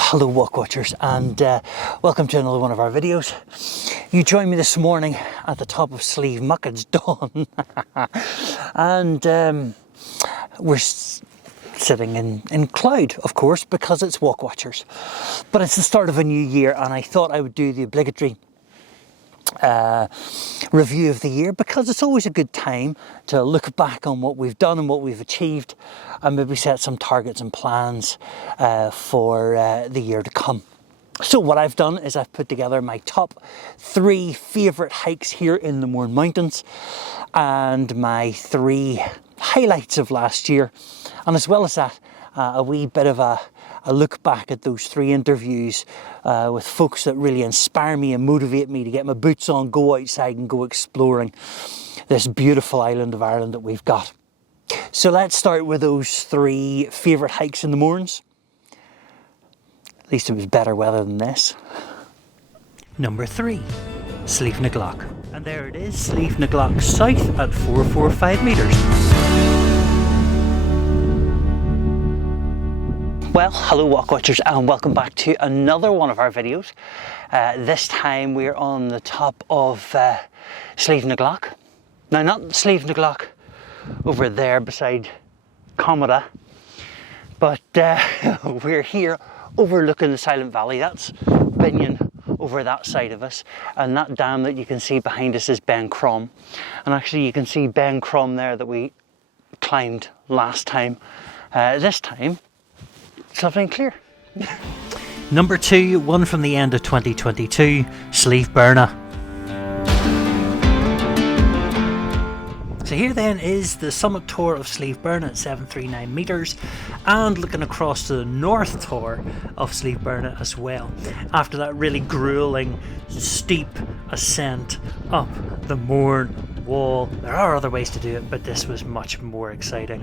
Hello Walkwatchers, and welcome to another one of our videos. You joined me this morning at the top of SLE Muck, it's dawn, and we're sitting in cloud, of course, because it's Walkwatchers. But it's the start of a new year, and I thought I would do the obligatory review of the year, because it's always a good time to look back on what we've done and what we've achieved, and maybe set some targets and plans for the year to come. So what I've done is I've put together my top 3 favourite hikes here in the Mourne Mountains, and my 3 highlights of last year, and as well as that, a wee bit of a look back at those 3 interviews with folks that really inspire me and motivate me to get my boots on, go outside and go exploring this beautiful island of Ireland that we've got. So let's start with those 3 favourite hikes in the Mournes. At least it was better weather than this. Number 3, SLE Lock. And there it is, SLE Lock south at 445 metres. Well, hello Walkwatchers, and welcome back to another one of our videos. This time we're on the top of SLE Lock. Now, not SLE Lock over there beside Comada, but we're here overlooking the Silent Valley. That's Binion over that side of us, and that dam that you can see behind us is Ben Crom. And actually you can see Ben Crom there that we climbed last time. This time it's lovely and clear. Number 2, one from the end of 2022, SLE Burner. So here then is the summit tour of SLE Burner at 739 metres, and looking across to the north tour of SLE Burner as well, after that really gruelling steep ascent up the Mourne wall. There are other ways to do it, but this was much more exciting.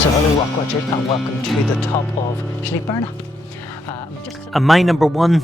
So hello Walkwatchers, and welcome to the top of SLE Burner. And my number 1,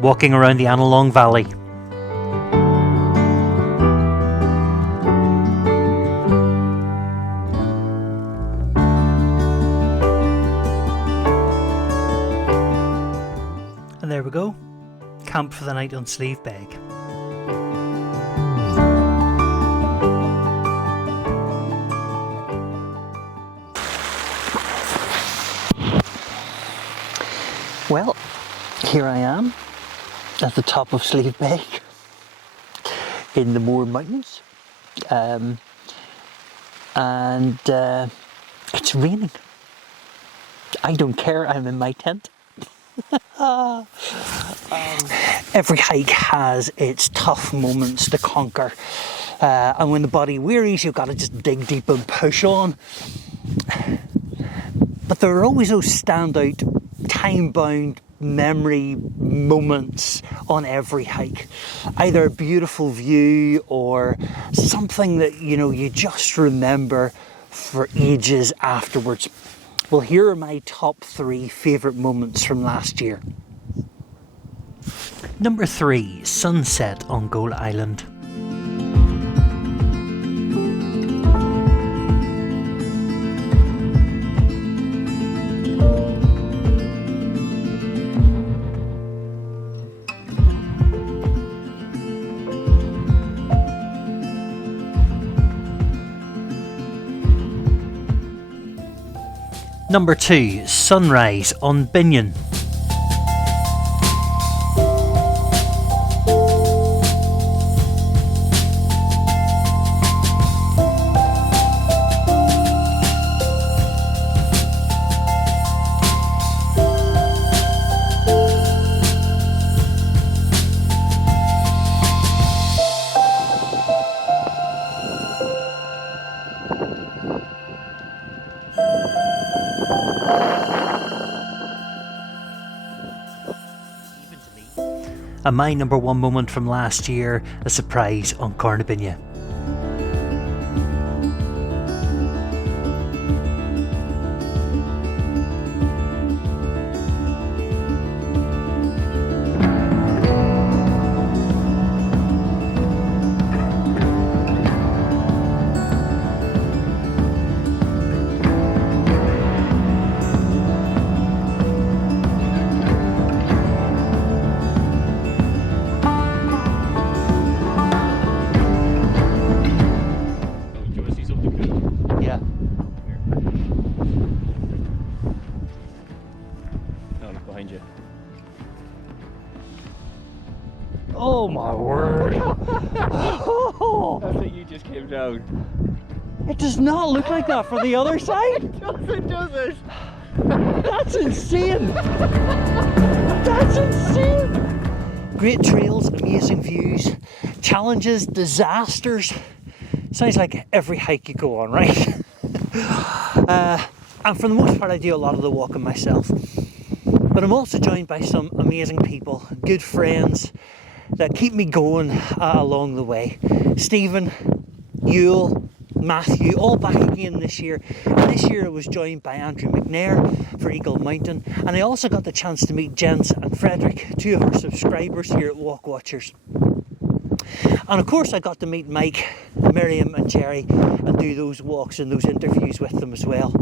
walking around the Alyn Valley. And there we go, camp for the night on SLE Bag. Well, here I am at the top of SLE Bag in the Mourne Mountains, and it's raining. I don't care, I'm in my tent. Every hike has its tough moments to conquer, and when the body wearies, you've got to just dig deep and push on. But there are always those standout time-bound memory moments on every hike, either a beautiful view or something that you just remember for ages afterwards. Well, here are my top 3 favourite moments from last year. Number 3, sunset on Goal Island. Number 2, sunrise on Binion. And my number one moment from last year, a surprise on Cornabinia. Oh my word! I think you just came down. It does not look like that from the other side. It doesn't, does it? That's insane! That's insane! Great trails, amazing views, challenges, disasters. Sounds like every hike you go on, right? And for the most part I do a lot of the walking myself. But I'm also joined by some amazing people, good friends that keep me going along the way. Stephen, Yule, Matthew, all back again this year. And this year I was joined by Andrew McNair for Eagle Mountain. And I also got the chance to meet Jens and Frederick, two of our subscribers here at Walkwatchers. And of course I got to meet Mike, Miriam and Jerry and do those walks and those interviews with them as well.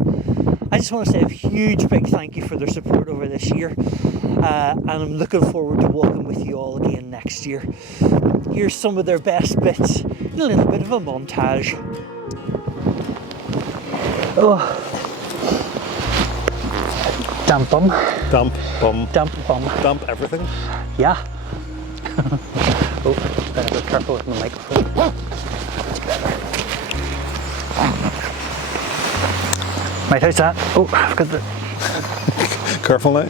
I just want to say a huge big thank you for their support over this year, and I'm looking forward to walking with you all again next year. Here's some of their best bits, a little bit of a montage. Oh. Damp bum. Dump, bum. Damp bum. Dump everything. Yeah. Oh, better be careful with my microphone. Right, how's that? Oh, I've got the... Careful now.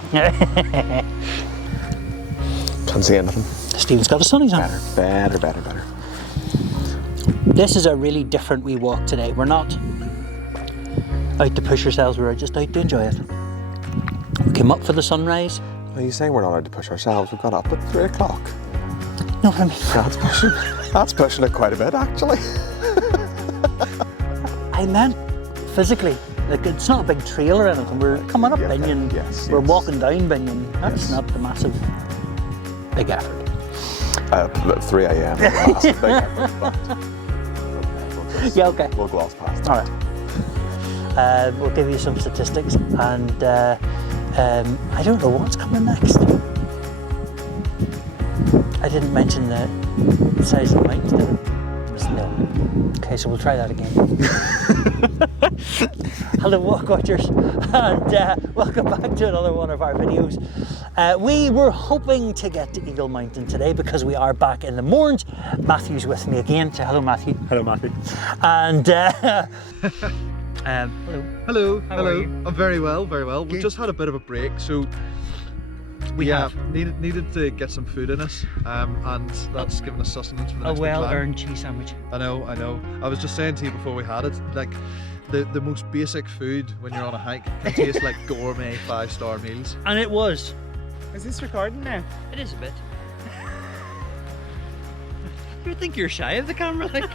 Can't see anything. Stephen's got a sunnies on. Better. This is a really different wee walk today. We're not out to push ourselves, we're just out to enjoy it. We came up for the sunrise. Are you saying we're not out to push ourselves? We've got up at 3 o'clock. No, I mean... That's pushing it quite a bit, actually. I meant physically. Like, it's not a big trail or anything. We're coming up Binion. We're walking down Binion. That's not the massive big effort. At 3 a.m. Massive big effort, but yeah, okay. We'll gloss past it. All right. We'll give you some statistics, and I don't know what's coming next. I didn't mention the size of the mountains, did I? No. Okay, so we'll try that again. Hello Walkwatchers, and welcome back to another one of our videos. We were hoping to get to Eagle Mountain today because we are back in the Mournes. Matthew's with me again. Say hello, Matthew. Hello, Matthew. And hello. Hello. I'm very well. We've just had a bit of a break, so we needed to get some food in us, and that's given us sustenance for the next well-earned cheese sandwich. I know. I was just saying to you before we had it, like the most basic food when you're on a hike can taste like gourmet 5-star meals. And it was. Is this recording now? It is a bit. You think you're shy of the camera? Like?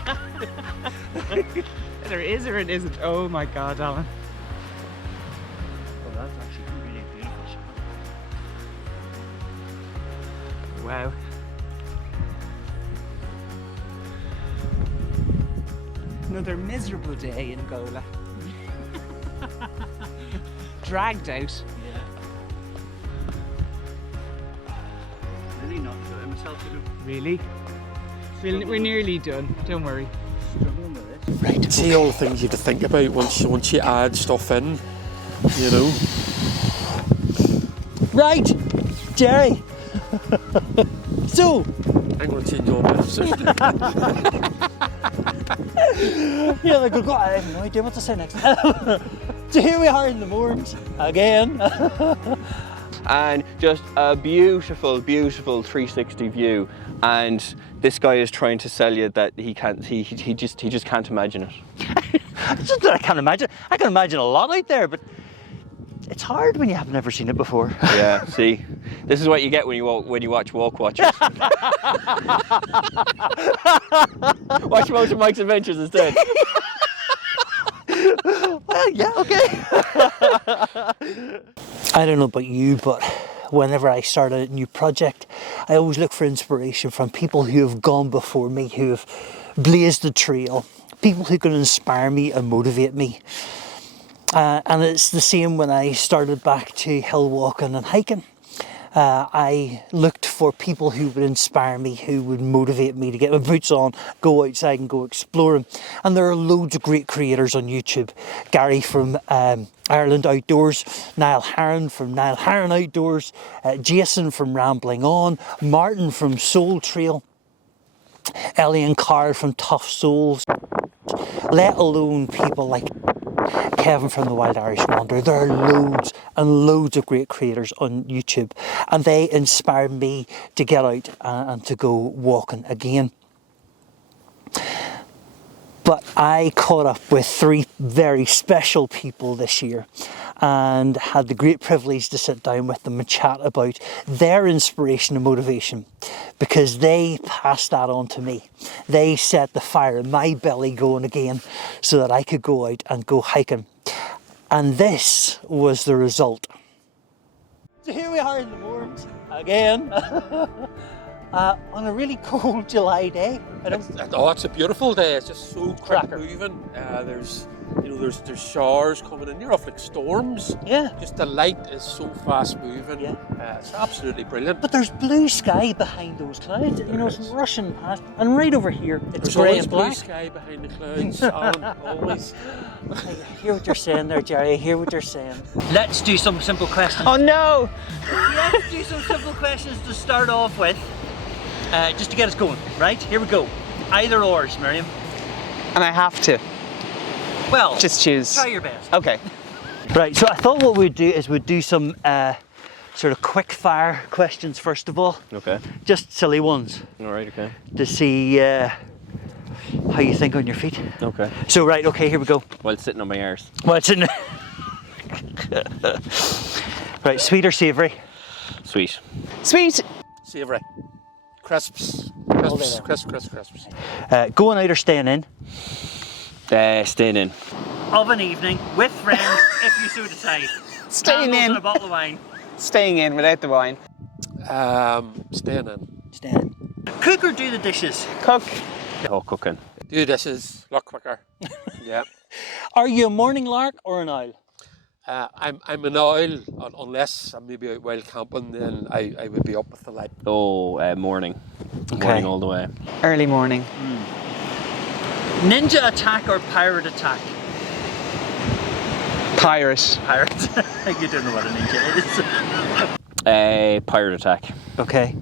Either is or it isn't. Oh my god, Alyn. Well, that's actually a really beautiful shot. Wow. Another miserable day in Gola. Dragged out. Yeah. Really not enjoying myself, you know. Really? We're nearly done, don't worry. Struggling with this. Right. See all the things you have to think about once you add stuff in, you know. Right, Jerry. So, I'm going to change all my decisions. yeah, like, I have no idea what to say next. So here we are in the Mournes again. And just a beautiful 360 view, and this guy is trying to sell you that he just can't imagine it. It's just that I can't imagine. I can imagine a lot out there, but it's hard when you have never seen it before. Yeah, see, this is what you get when you watch Walkwatchers. Watch most of Mike's Adventures instead. Well, yeah, okay. I don't know about you, but whenever I start a new project, I always look for inspiration from people who have gone before me, who have blazed the trail, people who can inspire me and motivate me. And it's the same when I started back to hill walking and hiking. I looked for people who would inspire me, who would motivate me to get my boots on, go outside and go exploring. And there are loads of great creators on YouTube. Gary from Ireland Outdoors, Niall Heron from Niall Heron Outdoors, Jason from Rambling On, Martin from Soul Trail, Alyn from Tough Souls, let alone people like Kevin from the Wild Irish Wanderer. There are loads and loads of great creators on YouTube, and they inspired me to get out and to go walking again. But I caught up with 3 very special people this year and had the great privilege to sit down with them and chat about their inspiration and motivation, because they passed that on to me. They set the fire in my belly going again so that I could go out and go hiking. And this was the result. So here we are in the Mournes again. On a really cold July day. It's a beautiful day. It's just so quick Cracker. moving. There's showers coming in. You're off like storms. Yeah. Just the light is so fast moving. Yeah. It's absolutely brilliant. But there's blue sky behind those clouds. You know, it's rushing past. And right over here, it's There's grey always and blue black. sky behind the clouds. Alyn, always. I hear what you're saying there, Jerry. I hear what you're saying. Let's do some simple questions. Oh no! Let's do some simple questions to start off with. Just to get us going, right? Here we go. Either ors, Miriam. And I have to Well, just choose. try your best. Okay. Right, so I thought what we'd do is we'd do some sort of quick fire questions first of all. Okay. Just silly ones All right. Okay. to see how you think on your feet. Okay. So, right, okay, here we go. While sitting on my arse. Well, it's in. Right, sweet or savoury? Sweet. Sweet. Savoury. Crisps. All Crisps. day Crisps. Going out or staying in? Staying in. Of an evening with friends, if you so decide. Staying Candles in. and a bottle of wine. Staying in without the wine. Staying in. Staying in. Cook or do the dishes? Cook. Oh, cooking. Do this is a lot quicker. Yeah. Are you a morning lark or an owl? I'm an owl, unless I'm maybe out wild camping, then I would be up with the light. Oh, morning. Okay. Morning all the way. Early morning. Ninja attack or pirate attack? Pirate. Pirate. You don't know what a ninja is. Pirate attack. Okay.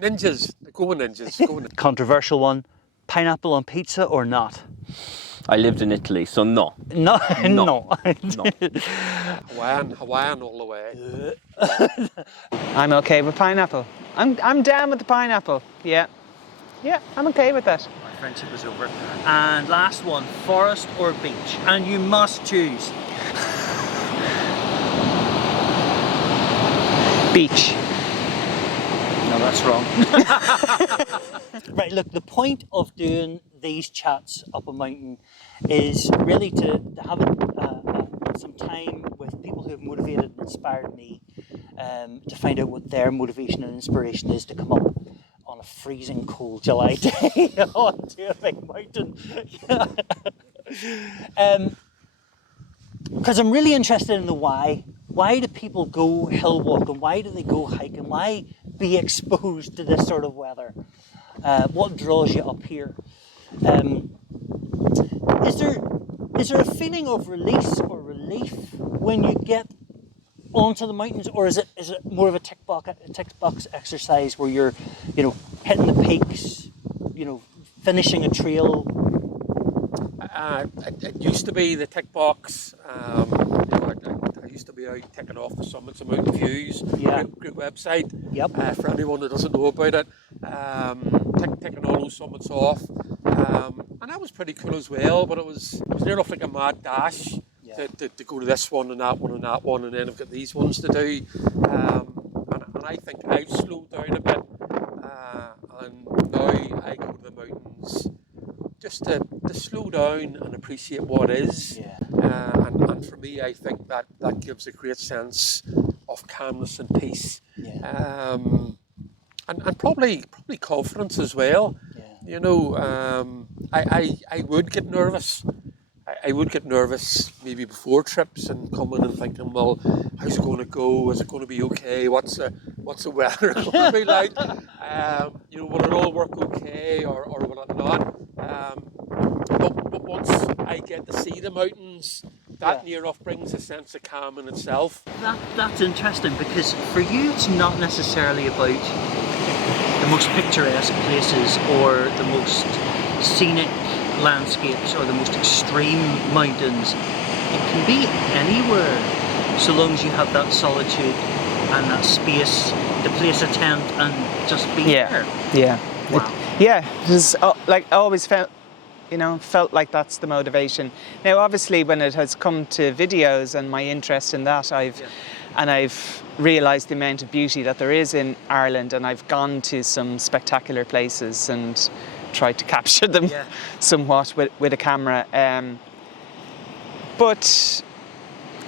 Ninjas. Go with ninjas. Go with Controversial one. Pineapple on pizza or not? I lived in Italy, so no. No. No. No. Hawaiian all the way. I'm okay with pineapple. I'm down with the pineapple. Yeah. Yeah, I'm okay with that. My friendship is over. And last one, forest or beach? And you must choose. Beach. No, that's wrong. Right, look, the point of doing these chats up a mountain is really to have some time with people who have motivated and inspired me to find out what their motivation and inspiration is to come up on a freezing cold July day onto a big mountain. Because I'm really interested in the why. Why do people go hill walking? Why do they go hiking? Why be exposed to this sort of weather? What draws you up here? Is there a feeling of release or relief when you get onto the mountains, or is it more of a tick box exercise where you're, hitting the peaks, finishing a trail? It used to be the tick box. I used to be out ticking off the summits and mountain views. Yeah. Great website. Yep. For anyone that doesn't know about it, ticking all those summits off. And and that was pretty cool as well. But it was near enough like a mad dash to go to this one and that one and that one, and then I've got these ones to do. And I think I've slowed down a bit, and now I go to the mountains just to slow down and appreciate what is. And for me, I think that gives a great sense of calmness and peace. And probably confidence as well. You know, I would get nervous. I would get nervous maybe before trips and coming and thinking, well, how's it going to go? Is it going to be okay? What's the weather going to be like? You know, will it all work okay or will it not? But once I get to see the mountains, that near enough brings a sense of calm in itself. That's interesting, because for you it's not necessarily about the most picturesque places or the most scenic landscapes or the most extreme mountains. It can be anywhere, so long as you have that solitude and that space to place a tent and just be there. Wow. Because like I always felt like that's the motivation. Now obviously when it has come to videos and my interest in that, I've realised the amount of beauty that there is in Ireland, and I've gone to some spectacular places and tried to capture them somewhat with a camera. But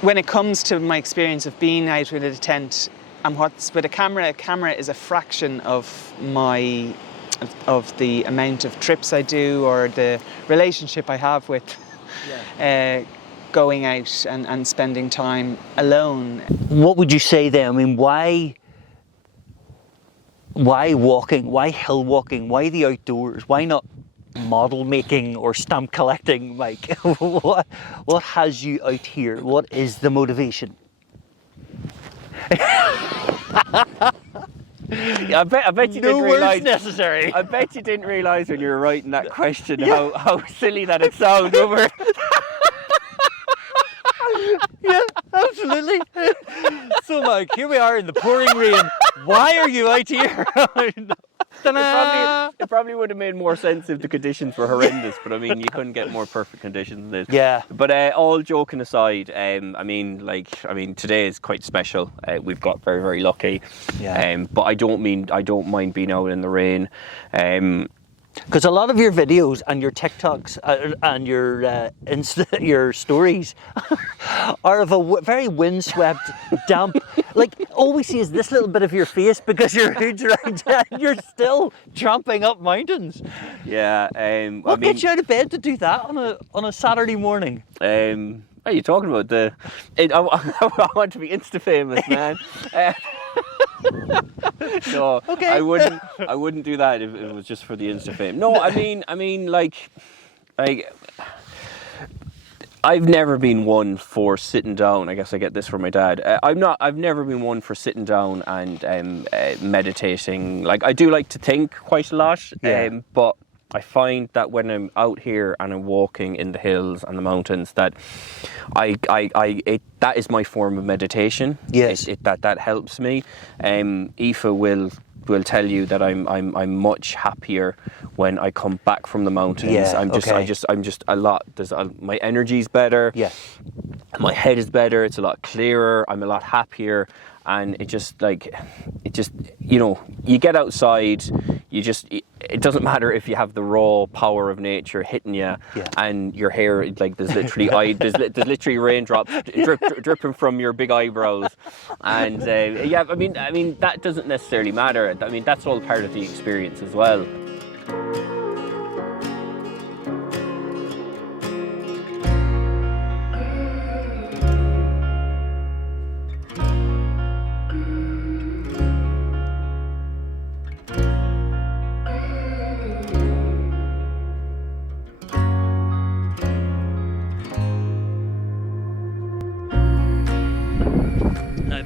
when it comes to my experience of being out with a tent, and what's with a camera is a fraction of the amount of trips I do or the relationship I have with going out and spending time alone. What would you say then? I mean, why walking? Why hill walking? Why the outdoors? Why not model making or stamp collecting, Mike? What has you out here? What is the motivation? I bet you no didn't realise. words necessary. I bet you didn't realise when you were writing that question how silly that it sounds over. Yeah, absolutely. So, Mike, here we are in the pouring rain. Why are you out here? It probably would have made more sense if the conditions were horrendous, but I mean, you couldn't get more perfect conditions than this. Yeah. But all joking aside, I mean, today is quite special. We've got very, very lucky. Yeah. But I don't mind being out in the rain. Because a lot of your videos and your TikToks and your your stories are of a very windswept, damp. Like all we see is this little bit of your face because your hood's around you and you're still tramping up mountains. Yeah. What gets you out of bed to do that on a Saturday morning? What are you talking about? I want to be Insta famous, man. No, okay. I wouldn't do that if it was just for the Insta fame. No, I mean, like, I've never been one for sitting down. I guess I get this from my dad. I've never been one for sitting down and meditating. Like, I do like to think quite a lot, but I find that when I'm out here and I'm walking in the hills and the mountains, that that is my form of meditation. Yes, that helps me. Aoife will tell you that I'm much happier when I come back from the mountains. Yeah, I'm just a lot. My energy's better. Yeah, my head is better. It's a lot clearer. I'm a lot happier. And you get outside, it doesn't matter if you have the raw power of nature hitting you, and your hair, like there's literally raindrops dripping from your big eyebrows, and I mean that doesn't necessarily matter. I mean, that's all part of the experience as well.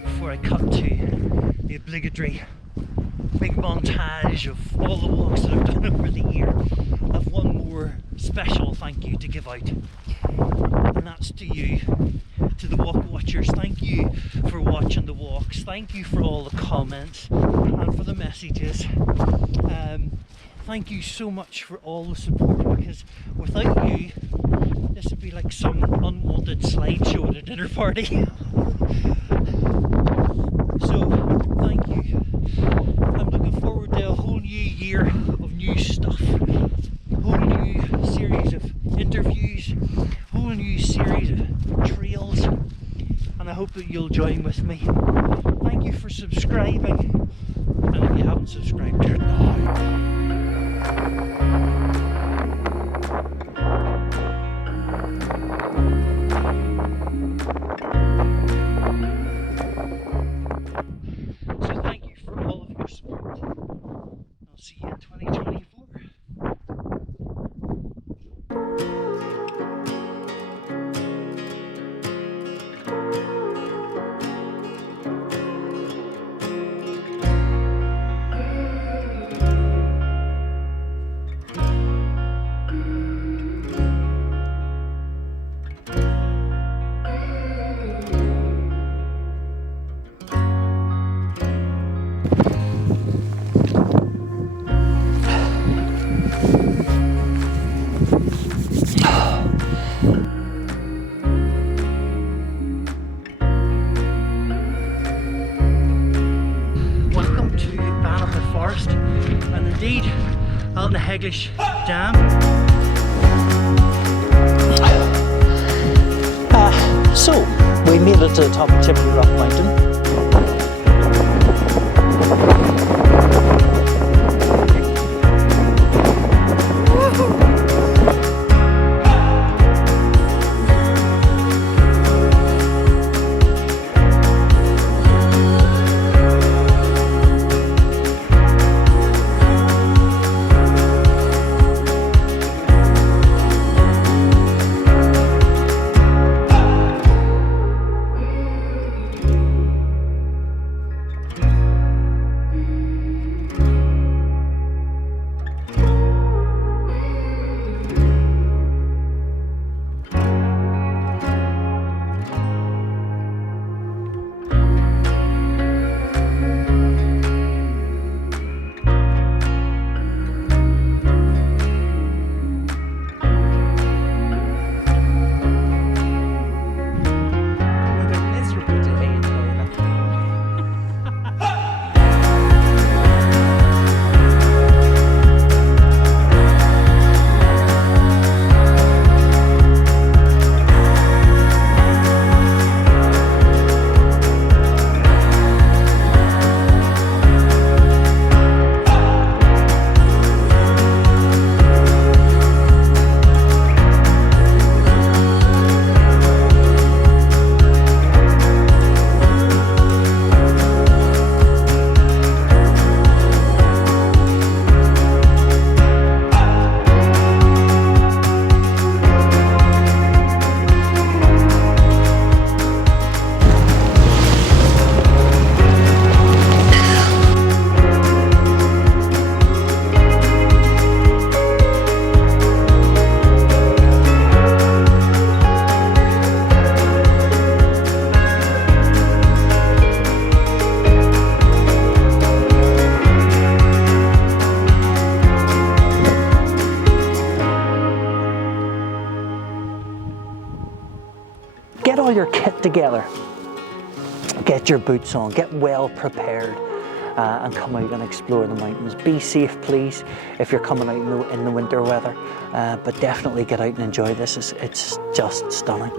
Before I cut to the obligatory big montage of all the walks that I've done over the year, I've one more special thank you to give out, and that's to you, to the Walkwatchers. Thank you for watching the walks, thank you for all the comments and for the messages. thank you so much for all the support, because without you, this would be like some unwanted slideshow at a dinner party. So, thank you. I'm looking forward to a whole new year of new stuff, a whole new series of interviews, a whole new series of trails, and I hope that you'll join with me. Thank you for subscribing, and if you haven't subscribed, do it now. So thank you for all of your support. I'll see you in 2024. And indeed, out in the Heish Jam. So, we made it to the top of Chimney Rock Mountain. Get all your kit together, get your boots on, get well prepared, and come out and explore the mountains. Be safe, please, if you're coming out in the winter weather, but definitely get out and enjoy this. It's just stunning.